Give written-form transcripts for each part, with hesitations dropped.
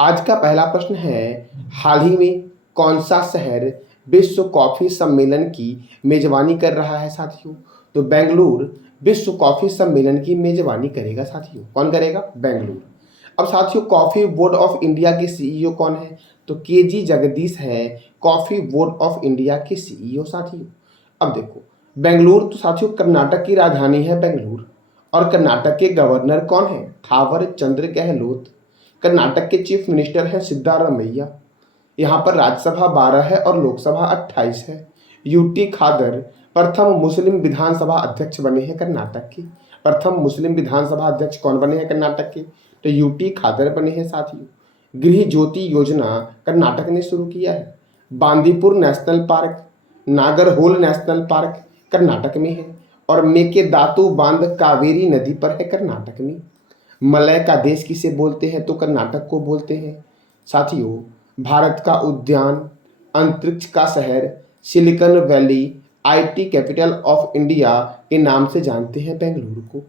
आज का पहला प्रश्न है, हाल ही में कौन सा शहर विश्व कॉफ़ी सम्मेलन की मेज़बानी कर रहा है साथियों? तो बेंगलुरु विश्व कॉफ़ी सम्मेलन की मेज़बानी करेगा साथियों। कौन करेगा? बेंगलुरु। अब साथियों, कॉफ़ी बोर्ड ऑफ इंडिया के सीईओ कौन है? तो केजी जगदीश है कॉफ़ी बोर्ड ऑफ इंडिया के सीईओ साथियों। अब देखो, बेंगलुरु तो साथियों कर्नाटक की राजधानी है बेंगलुरु। और कर्नाटक के गवर्नर कौन है? थावर चंद्र गहलोत। कर्नाटक के चीफ मिनिस्टर हैं सिद्धारमैया। यहाँ पर राज्यसभा 12 है और लोकसभा 28 है। यूटी खादर प्रथम मुस्लिम विधानसभा अध्यक्ष बने हैं कर्नाटक के। प्रथम मुस्लिम विधानसभा अध्यक्ष कौन बने हैं कर्नाटक के? तो यूटी खादर बने हैं साथियों। गृह ज्योति योजना कर्नाटक ने शुरू किया है। Bandipur national park, Nagarhole national park Karnataka में है। और मेकेदातु बांध कावेरी नदी पर है कर्नाटक में। मलय का देश किसे बोलते हैं? तो कर्नाटक को बोलते हैं साथियों। भारत का उद्यान, अंतरिक्ष का शहर, silicon valley, IT capital of India के नाम से जानते हैं बेंगलुरु को।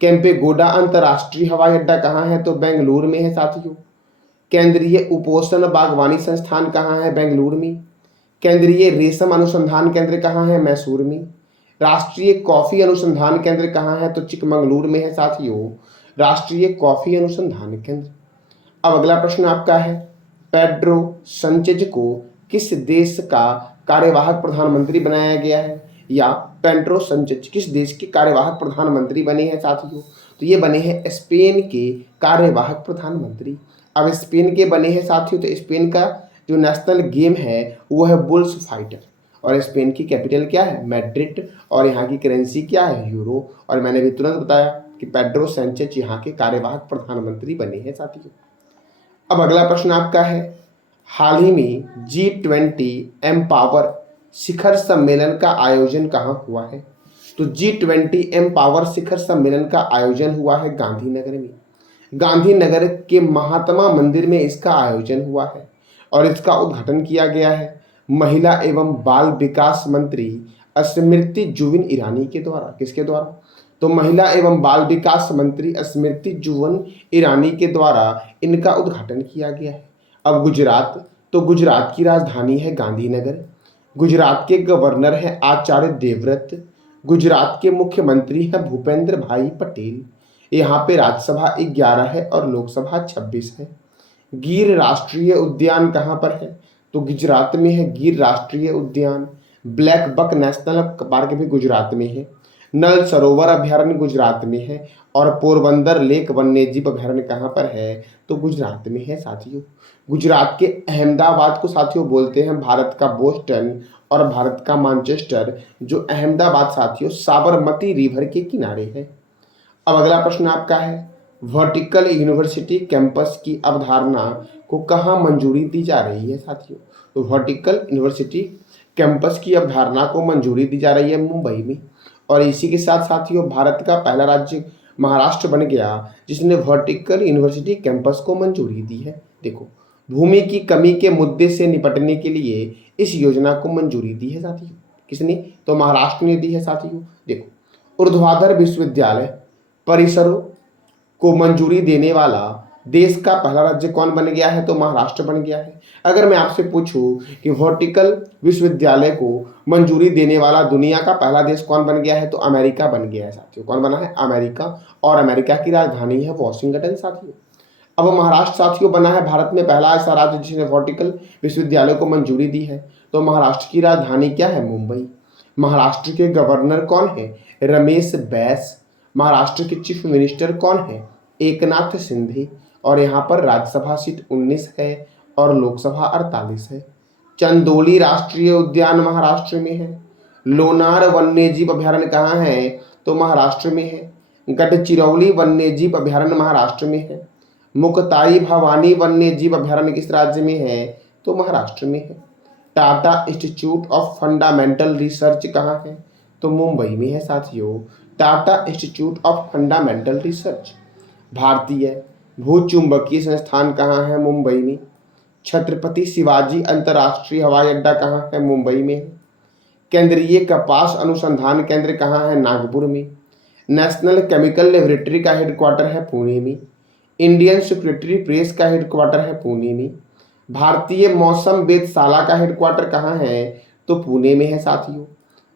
केम्पेगौड़ा अंतर्राष्ट्रीय हवाई अड्डा कहाँ है? तो बेंगलुरु में है साथियों। केंद्रीय उपोषण बागवानी संस्थान कहाँ है? बेंगलुरु में। केंद्रीय रेशम अनुसंधान केंद्र कहाँ है? मैसूर में। राष्ट्रीय कॉफी अनुसंधान केंद्र कहाँ है? तो चिकमंगलुरु में है साथियों, राष्ट्रीय कॉफी अनुसंधान केंद्र। अब अगला प्रश्न आपका है, पेड्रो संचेज को किस देश का कार्यवाहक प्रधानमंत्री बनाया गया है? या पेड्रो संचेज किस देश के कार्यवाहक प्रधानमंत्री बने हैं साथियों? तो ये बने हैं स्पेन के कार्यवाहक प्रधानमंत्री। अब स्पेन के बने हैं साथियों, तो स्पेन का जो नेशनल गेम है वो है बुल्स फाइटर। और स्पेन की कैपिटल क्या है? मैड्रिड। और यहाँ की करेंसी क्या है? यूरो। और मैंने भी तुरंत बताया कि पेड्रो सैंचेज यहाँ के कार्यवाहक प्रधानमंत्री बने हैं साथियों। अब अगला प्रश्न आपका है, हाल ही में G20 एम्पावर शिखर सम्मेलन का आयोजन कहाँ हुआ है? तो G20 एम्पावर शिखर सम्मेलन का आयोजन हुआ है गांधीनगर में। गांधीनगर के महात्मा मंदिर में इसका आयोजन हुआ है और इसका उद्घाटन किया गया है महिला एवं बाल विकास मंत्री स्मृति जुबिन ईरानी के द्वारा। किसके द्वारा? तो महिला एवं बाल विकास मंत्री स्मृति जुबिन ईरानी के द्वारा इनका उद्घाटन किया गया है। अब गुजरात, तो गुजरात की राजधानी है गांधीनगर। गुजरात के गवर्नर हैं आचार्य देवव्रत। गुजरात के मुख्यमंत्री हैं भूपेंद्र भाई पटेल। यहाँ पे राज्यसभा 11 है और लोकसभा 26 है। गिर राष्ट्रीय उद्यान कहाँ पर है? तो गुजरात में है गिर राष्ट्रीय उद्यान। ब्लैक बक नेशनल पार्क भी गुजरात में है। नल सरोवर अभयारण्य गुजरात में है। और पोरबंदर लेक वन्यजीव अभयारण्य कहाँ पर है? तो गुजरात में है साथियों। गुजरात के अहमदाबाद को साथियों बोलते हैं भारत का बोस्टन और भारत का मैनचेस्टर। जो अहमदाबाद साथियों साबरमती रिवर के किनारे है। अब अगला प्रश्न आपका है, वर्टिकल यूनिवर्सिटी कैंपस की अवधारणा को कहाँ मंजूरी दी जा रही है साथियों? तो वर्टिकल यूनिवर्सिटी कैंपस की अवधारणा को मंजूरी दी जा रही है मुंबई में। और इसी के साथ साथियों भारत का पहला राज्य महाराष्ट्र बन गया जिसने वर्टिकल यूनिवर्सिटी कैंपस को मंजूरी दी है। देखो, भूमि की कमी के मुद्दे से निपटने के लिए इस योजना को मंजूरी दी है साथियों। किसने? तो महाराष्ट्र ने दी है साथियों। देखो, ऊर्ध्वाधर विश्वविद्यालय परिसरों को मंजूरी देने वाला देश का पहला राज्य कौन बन गया है? तो महाराष्ट्र बन गया है। अगर मैं आपसे पूछूं कि वर्टिकल विश्वविद्यालय को मंजूरी देने वाला दुनिया का पहला देश कौन बन गया है? तो अमेरिका बन गया है साथियों। कौन बना है? अमेरिका। और अमेरिका की राजधानी है वॉशिंगटन साथियों। अब महाराष्ट्र साथियों बना है भारत में पहला ऐसा राज्य जिसने वर्टिकल विश्वविद्यालय को मंजूरी दी है। तो महाराष्ट्र की राजधानी क्या है? मुंबई। महाराष्ट्र के गवर्नर कौन है? रमेश बैस। महाराष्ट्र के चीफ मिनिस्टर कौन है? एकनाथ शिंदे। और यहाँ पर राज्यसभा सीट 19 है और लोकसभा 48 है। चंदोली राष्ट्रीय उद्यान महाराष्ट्र में है। लोनार वन्यजीव अभयारण्य कहाँ है? तो महाराष्ट्र में है। गढ़चिरौली वन्यजीव अभयारण्य महाराष्ट्र में है। मुक्ताई भवानी वन्यजीव अभयारण्य किस राज्य में है? तो महाराष्ट्र में है। Tata institute of fundamental research कहाँ है? तो मुंबई में है साथियों, Tata institute of fundamental research. भारतीय भूचुंबकीय संस्थान कहाँ है? मुंबई में। छत्रपति शिवाजी अंतर्राष्ट्रीय हवाई अड्डा कहाँ है? मुंबई में है। केंद्रीय कपास अनुसंधान केंद्र कहाँ है? नागपुर में। नेशनल केमिकल लेबोरेटरी का हेडक्वार्टर है पुणे में। इंडियन सिक्योरिटी प्रेस का हेडक्वार्टर है पुणे में। भारतीय मौसम वेधशाला का हेडक्वार्टर कहाँ है? तो पुणे में है साथियों।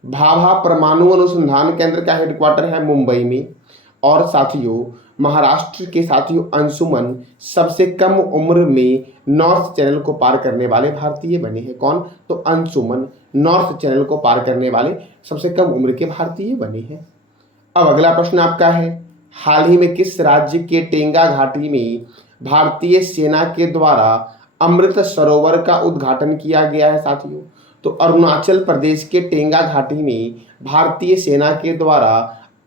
भाभा परमाणु अनुसंधान केंद्र का हेडक्वार्टर है मुंबई में। और साथियों महाराष्ट्र के साथियों अंशुमन सबसे कम उम्र में नॉर्थ चैनल को पार करने वाले भारतीय बने हैं। कौन? तो अंशुमन नॉर्थ चैनल को पार करने वाले सबसे कम उम्र के भारतीय बने हैं। अब अगला प्रश्न आपका है, हाल ही में किस राज्य के टेंगा घाटी में भारतीय सेना के द्वारा अमृत सरोवर का उद्घाटन किया गया है साथियों? तो अरुणाचल प्रदेश के टेंगा घाटी में भारतीय सेना के द्वारा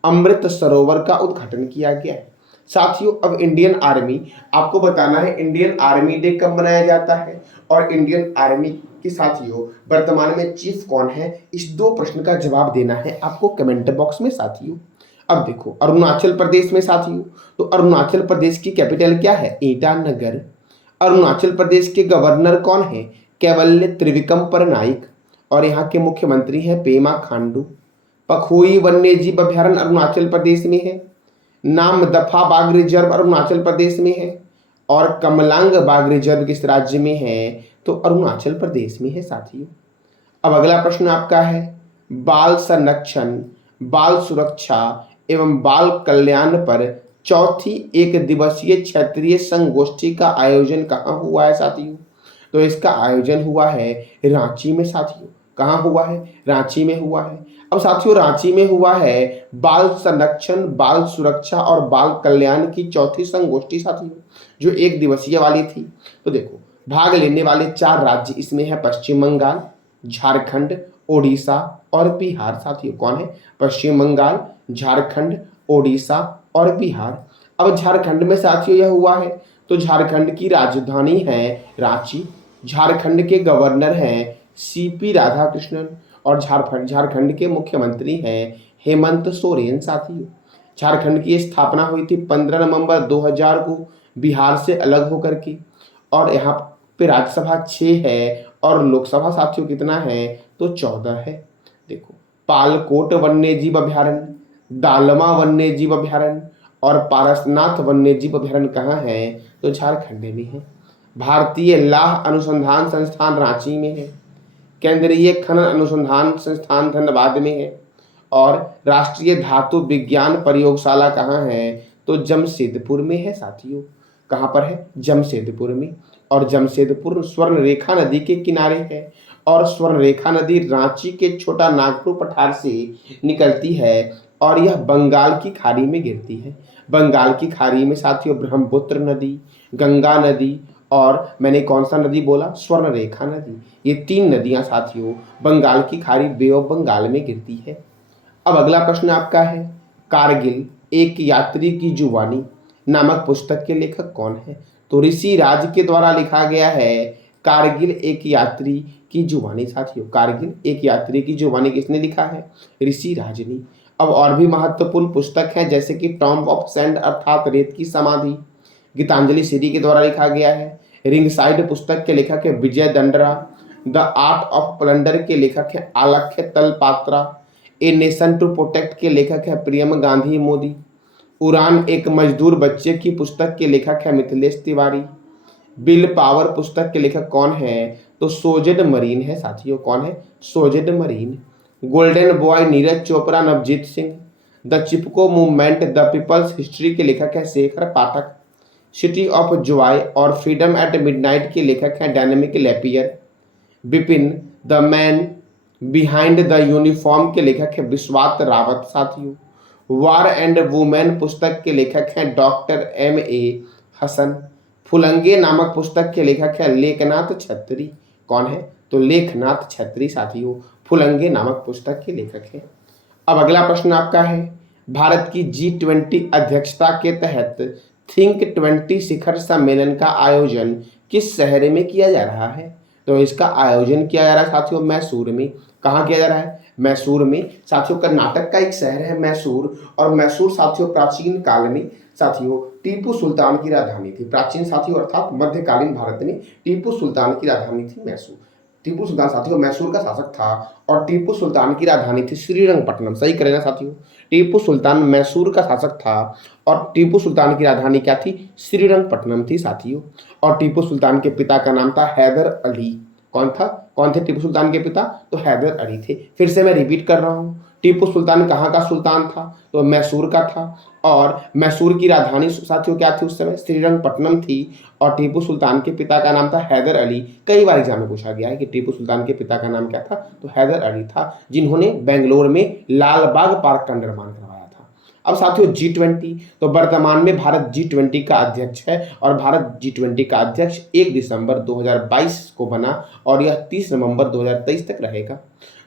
अमृत सरोवर का उद्घाटन किया गया है साथियों। अब इंडियन आर्मी, आपको बताना है इंडियन आर्मी डे कब मनाया जाता है और इंडियन आर्मी के साथियों वर्तमान में चीफ कौन है, इस दो प्रश्न का जवाब देना है आपको कमेंट बॉक्स में साथियों। अब देखो अरुणाचल प्रदेश में साथियों, तो अरुणाचल प्रदेश की कैपिटल क्या है? ईटानगर। अरुणाचल प्रदेश के गवर्नर कौन है? कैवल्य त्रिविक्रम परनाइक। और यहाँ के मुख्यमंत्री हैं पेमा खांडू। पखोई वन्यजीव अभयारण्य अरुणाचल प्रदेश में है। नाम दफा बाघ रिजर्व अरुणाचल प्रदेश में है। और कमलांग बाघ रिजर्व किस राज्य में है? तो अरुणाचल प्रदेश में है साथियों। अब अगला प्रश्न आपका है, बाल संरक्षण, बाल सुरक्षा एवं बाल कल्याण पर चौथी एक दिवसीय क्षेत्रीय संगोष्ठी का आयोजन कहाँ हुआ है साथियों? तो इसका आयोजन हुआ है रांची में साथियों। कहाँ हुआ है? रांची में हुआ है। अब साथियों रांची में हुआ है बाल संरक्षण, बाल सुरक्षा और बाल कल्याण की चौथी संगोष्ठी साथियों, जो एक दिवसीय वाली थी। तो देखो भाग लेने वाले 4 राज्य इसमें है पश्चिम बंगाल, झारखंड, ओडिशा और बिहार साथियों। कौन है? पश्चिम बंगाल, झारखंड, ओडिशा और बिहार। अब झारखंड में साथियों यह हुआ है, तो झारखंड की राजधानी है रांची। झारखंड के गवर्नर हैं सीपी राधाकृष्णन और झारखंड के मुख्यमंत्री हैं हेमंत सोरेन साथियों। झारखंड की स्थापना हुई थी 15 नवंबर 2000 को बिहार से अलग होकर के। और यहाँ पे राज्यसभा 6 है और लोकसभा साथियों कितना है? तो 14 है। देखो पालकोट वन्यजीव अभयारण्य, दालमा वन्यजीव अभयारण्य और पारसनाथ वन्यजीव अभयारण्य कहाँ है? तो झारखंड में है। भारतीय लाह अनुसंधान संस्थान रांची में है। केंद्रीय खनन अनुसंधान संस्थान धनबाद में है। और राष्ट्रीय धातु विज्ञान प्रयोगशाला कहाँ है? तो जमशेदपुर में है साथियों। कहाँ पर है? जमशेदपुर में। और जमशेदपुर स्वर्ण रेखा नदी के किनारे है। और स्वर्ण रेखा नदी रांची के छोटा नागपुर पठार से निकलती है और यह बंगाल की खाड़ी में गिरती है। बंगाल की खाड़ी में साथियों ब्रह्मपुत्र नदी, गंगा नदी और मैंने कौन सा नदी बोला? स्वर्ण रेखा नदी। ये 3 नदियां साथियों बंगाल की खाड़ी बे ऑफ बंगाल में गिरती है। अब अगला प्रश्न आपका है, कारगिल एक यात्री की जुबानी नामक पुस्तक के लेखक कौन है? तो ऋषि राज के द्वारा लिखा गया है कारगिल एक यात्री की जुबानी साथियों। कारगिल एक यात्री की जुबानी किसने लिखा है? ऋषि राज ने। अब और भी महत्वपूर्ण पुस्तक है जैसे कि टॉम्ब ऑफ सैंड अर्थात रेत की समाधि, गीतांजलि सीरी के द्वारा लिखा गया है। रिंग साइड पुस्तक के लेखक है विजय दंडरा। द आर्ट ऑफ प्लंडर के लेखक है आलक्ष्य Talpatra. A nation to protect के लेखक है प्रियम गांधी मोदी। उड़ान एक मजदूर बच्चे की पुस्तक के लेखक है मिथिलेश तिवारी। बिल पावर पुस्तक के लेखक कौन है? तो सोजेड मरीन है साथियों। कौन है? सोजेड मरीन। Golden boy Neeraj Chopra Navjeet Singh. The Chipko movement the people's history के लेखक है Shekhar Pathak. City of joy और फ्रीडम एट मिडनाइट के लेखक हैं Dominique Lapierre. Bipin the man behind the uniform के लेखक है विश्वास रावत साथियों। वार एंड वुमेन पुस्तक के लेखक हैं डॉक्टर M.A. हसन। फुलंगे नामक पुस्तक के लेखक है लेखनाथ छत्री। कौन है? तो लेखनाथ छत्री साथियों फुलंगे नामक पुस्तक के लेखक हैं। अब अगला प्रश्न आपका है, भारत की G20 अध्यक्षता के तहत थिंक 20 शिखर सम्मेलन का आयोजन किस शहर में किया जा रहा है? तो इसका आयोजन किया जा रहा है साथियों मैसूर में। कहाँ किया जा रहा है? मैसूर में साथियों। कर्नाटक का एक शहर है मैसूर। और मैसूर साथियों प्राचीन काल में साथियों टीपू सुल्तान की राजधानी थी। प्राचीन साथियों अर्थात मध्यकालीन भारत में टीपू सुल्तान की राजधानी थी मैसूर। टीपू सुल्तान साथियों मैसूर का शासक था और टीपू सुल्तान की राजधानी थी श्रीरंगपट्टनम। सही करें साथियों, टीपू सुल्तान मैसूर का शासक था और टीपू सुल्तान की राजधानी क्या थी? श्रीरंगपट्टनम थी साथियों। और टीपू सुल्तान के पिता का नाम था हैदर अली। कौन था? कौन थे टीपू सुल्तान के पिता? तो हैदर अली थे। फिर से मैं रिपीट कर रहा हूँ, टीपू सुल्तान कहाँ का सुल्तान था? तो मैसूर का था और मैसूर की राजधानी साथियों क्या थी उस समय? श्रीरंगपट्टनम थी। और टीपू सुल्तान के पिता का नाम था हैदर अली। कई बार एग्जाम में पूछा गया है कि टीपू सुल्तान के पिता का नाम क्या था? तो हैदर अली था, जिन्होंने बेंगलोर में लाल बाग पार्क का निर्माण करवाया था। अब साथियों G20, तो वर्तमान में भारत G20 का अध्यक्ष है और भारत G20 का अध्यक्ष 1 दिसंबर 2022 को बना और यह 30 नवंबर 2023 तक रहेगा।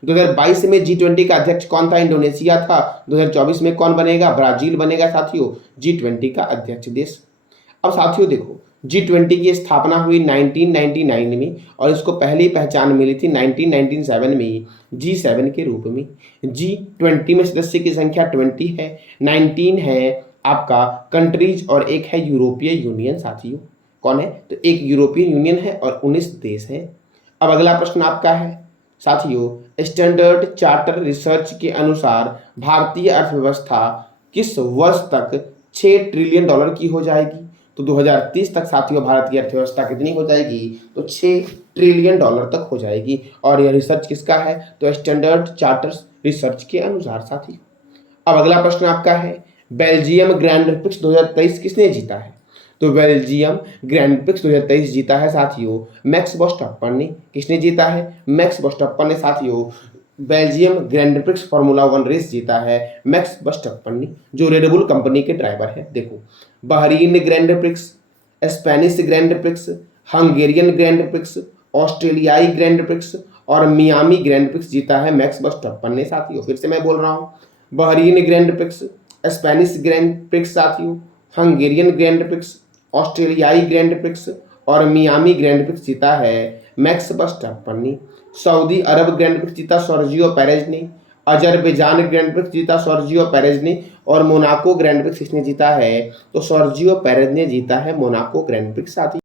2022 में G20 का अध्यक्ष कौन था? इंडोनेशिया था। 2024 में कौन बनेगा? ब्राजील बनेगा साथियों G20 का अध्यक्ष देश। अब साथियों देखो, G20 की स्थापना हुई 1999 में और इसको पहली पहचान मिली थी 1997 में G7 के रूप में। G20 में सदस्य की संख्या 20 है, 19 है आपका कंट्रीज और एक है यूरोपीय यूनियन साथियों। कौन है? तो एक यूरोपियन यूनियन है और 19 देश हैं। अब अगला प्रश्न आपका है साथियों, स्टैंडर्ड चार्टर रिसर्च के अनुसार भारतीय अर्थव्यवस्था किस वर्ष तक 6 ट्रिलियन डॉलर की हो जाएगी? तो 2030 तक साथियों भारत की अर्थव्यवस्था कितनी हो जाएगी? तो 6 ट्रिलियन डॉलर तक हो जाएगी। और यह रिसर्च किसका है? तो स्टैंडर्ड चार्टर रिसर्च के अनुसार साथियों। अब अगला प्रश्न आपका है, बेल्जियम ग्रैंड प्रिक्स 2023 किसने जीता है? तो बेल्जियम ग्रैंड प्रिक्स 2023 जीता है साथियों मैक्स वर्स्टैपन ने। किसने जीता है? मैक्स वर्स्टैपन ने साथियों Belgium Grand Prix Formula 1 race जीता है मैक्स वर्स्टैपन ने, जो रेडबुल कंपनी के ड्राइवर है। देखो, Bahrain grand prix, Spanish grand prix, Hungarian grand prix, ऑस्ट्रेलियाई ग्रैंड प्रिक्स और मियामी ग्रैंड प्रिक्स जीता है मैक्स वर्स्टैपन ने साथियों। फिर से मैं बोल रहा हूँ, Bahrain grand prix, Spanish grand prix साथियों, हंगेरियन ग्रैंड प्रिक्स, ऑस्ट्रेलियाई ग्रैंड प्रिक्स और मियामी ग्रैंड प्रिक्स जीता है मैक्स वर्स्टैपन ने। सऊदी अरब ग्रैंड प्रिक्स जीता सर्जियो पेरेज ने, अजरबैजान ग्रैंड प्रिक्स जीता सर्जियो पेरेज ने और मोनाको ग्रैंड प्रिक्स किसने जीता है? तो सर्जियो पेरेज ने जीता है मोनाको ग्रैंड प्रिक्स साथी।